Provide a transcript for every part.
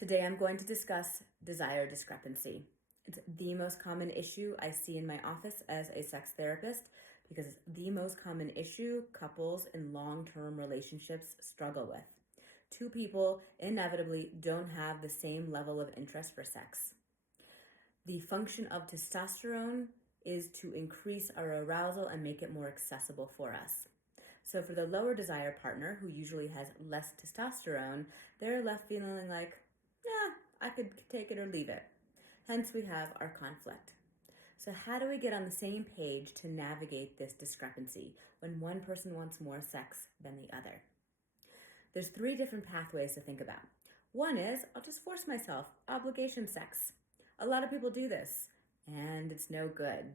Today I'm going to discuss desire discrepancy. It's the most common issue I see in my office as a sex therapist because it's the most common issue couples in long-term relationships struggle with. Two people inevitably don't have the same level of interest for sex. The function of testosterone is to increase our arousal and make it more accessible for us. So for the lower desire partner, who usually has less testosterone, they're left feeling like, yeah, I could take it or leave it. Hence, we have our conflict. So how do we get on the same page to navigate this discrepancy when one person wants more sex than the other? There's 3 different pathways to think about. One is, I'll just force myself, obligation sex. A lot of people do this, and it's no good.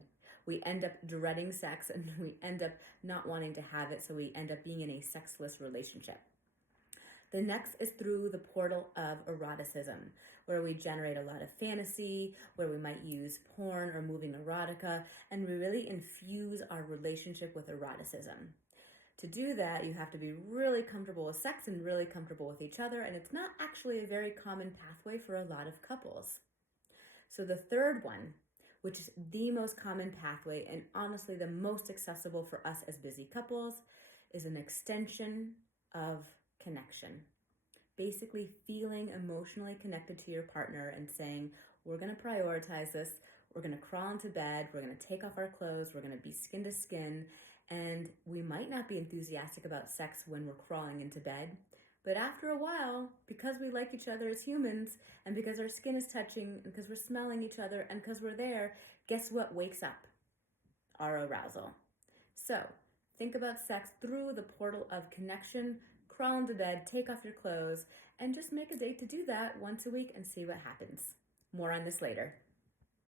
We end up dreading sex and we end up not wanting to have it, so we end up being in a sexless relationship. The next is through the portal of eroticism, where we generate a lot of fantasy, where we might use porn or moving erotica, and we really infuse our relationship with eroticism. To do that, you have to be really comfortable with sex and really comfortable with each other, and it's not actually a very common pathway for a lot of couples. So the third one, which is the most common pathway and honestly the most accessible for us as busy couples, is an extension of connection. Basically feeling emotionally connected to your partner and saying, we're going to prioritize this, we're going to crawl into bed, we're going to take off our clothes, we're going to be skin to skin, and we might not be enthusiastic about sex when we're crawling into bed. But after a while, because we like each other as humans, and because our skin is touching, and because we're smelling each other, and because we're there, guess what wakes up? Our arousal. So, think about sex through the portal of connection, crawl into bed, take off your clothes, and just make a date to do that once a week and see what happens. More on this later.